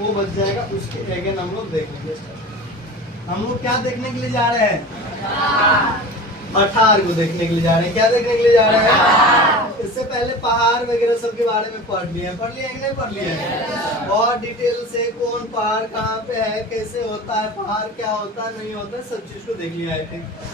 वो बच जाएगा, उसके अगेन हम लोग देखेंगे। हम लोग क्या देखने के लिए जा रहे हैं? पठार को देखने के लिए जा रहे हैं। क्या देखने के लिए जा रहे हैं? इससे पहले पहाड़ वगैरह सब के बारे में पढ़ लिए कि नहीं पढ़ लिए? बहुत डिटेल से कौन पहाड़ कहाँ पे है, कैसे होता है, पहाड़ क्या होता है, नहीं होता है, सब चीज को देख लिया है।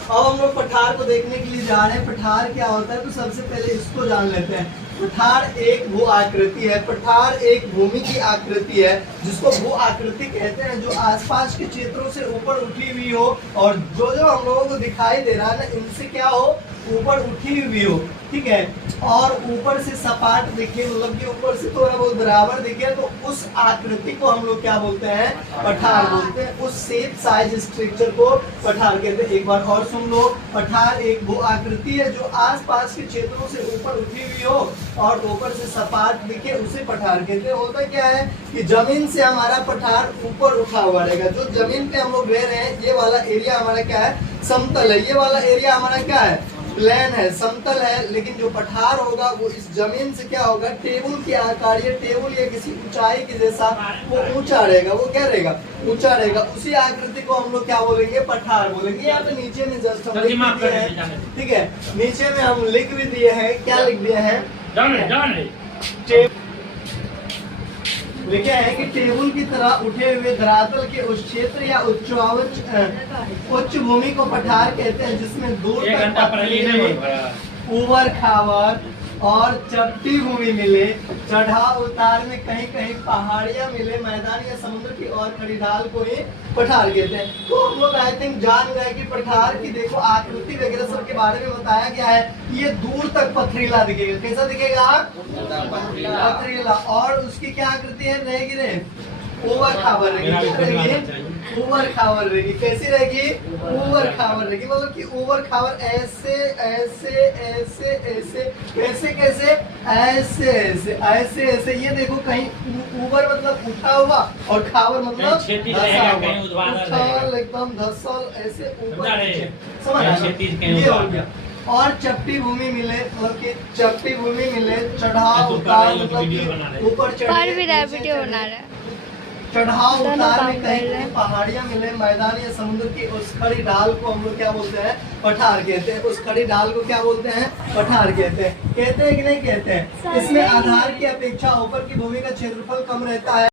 अब हम लोग पठार को देखने के लिए जा रहे हैं। पठार क्या होता है, तो सबसे पहले इसको जान लेते हैं। पठार एक भू आकृति है। पठार एक भूमि की आकृति है जिसको भू आकृति कहते हैं, जो आसपास के क्षेत्रों से ऊपर उठी हुई हो और जो जो हम लोगों को दिखाई दे रहा है ना, इनसे क्या हो, ऊपर उठी हुई हो, ठीक है, और ऊपर से सपाट दिखे, मतलब कि ऊपर से थोड़ा बहुत बराबर दिखे, तो उस आकृति को हम लोग क्या बोलते हैं? पठार बोलते हैं। उस शेप साइज स्ट्रक्चर को पठार कहते हैं। एक बार और सुन लो, पठार एक भू आकृति है जो आसपास के क्षेत्रों से ऊपर उठी हुई हो और ऊपर से सपाट दिखे, उसे पठार कहते हैं। होता क्या है कि जमीन से हमारा पठार ऊपर उठा हुआ रहेगा। जो जमीन पे हम लोग रह रहे हैं, ये वाला एरिया हमारा क्या है? समतल है। ये वाला एरिया हमारा क्या है? प्लेन है, समतल है। लेकिन जो पठार होगा वो इस जमीन से क्या होगा? टेबल के आकार, ये टेबल या किसी ऊंचाई के जैसा वो ऊंचा रहेगा। वो क्या रहेगा? ऊंचा रहेगा। उसी आकृति को हम लोग क्या बोलेंगे? पठार बोलेंगे। यहाँ पे नीचे में जस्ट हम लिख दिए हैं, ठीक है, नीचे में हम लिख भी दिए हैं। क्या लिख दिए हैं? लिखे हैं कि टेबल की तरह उठे हुए धरातल के उस क्षेत्र या उच्च भूमि को पठार कहते हैं, जिसमें दूर तक ऊबड़ खाबड़ और चपटी भूमि मिले, चढ़ाव उतार में कहीं कहीं पहाड़ियां मिले, मैदान या समुद्र की और खड़ी ढाल को ही पठार कहते हैं। तो हम लोग आई थिंक जान गए कि पठार की देखो आकृति वगैरह सब के बारे में बताया गया है। ये दूर तक पथरीला दिखेगा। कैसा दिखेगा? पथरीला। और उसकी क्या आकृति है? रहेगी रे ऊबड़ खाबड़ रहेगी। ऊबड़ खाबड़ रहेगी। कैसी रहेगी? ऊबड़ खाबड़ रहेगी। मतलब कि ऊबड़ खाबड़ ऐसे ऐसे ऐसे ऐसे कैसे कैसे ऐसे ऐसे ऐसे ऐसे। ये देखो, कहीं ऊबड़ मतलब उठा हुआ और खाबड़ मतलब एकदम धसल, ऐसे ऊपर समझ। ये हो गया। और चपटी भूमि मिले, मतलब कि चपटी भूमि मिले, चढ़ाव उतार, मतलब कि ऊपर चढ़ाव उतार में कहीं कहीं पहाड़ियां मिले, मैदान या समुद्र की उस खड़ी ढाल को हम लोग क्या बोलते हैं? पठार कहते हैं। उस खड़ी ढाल को क्या बोलते हैं? पठार कहते हैं। कहते हैं कि नहीं कहते हैं? इसमें आधार की अपेक्षा ऊपर की भूमि का क्षेत्रफल कम रहता है।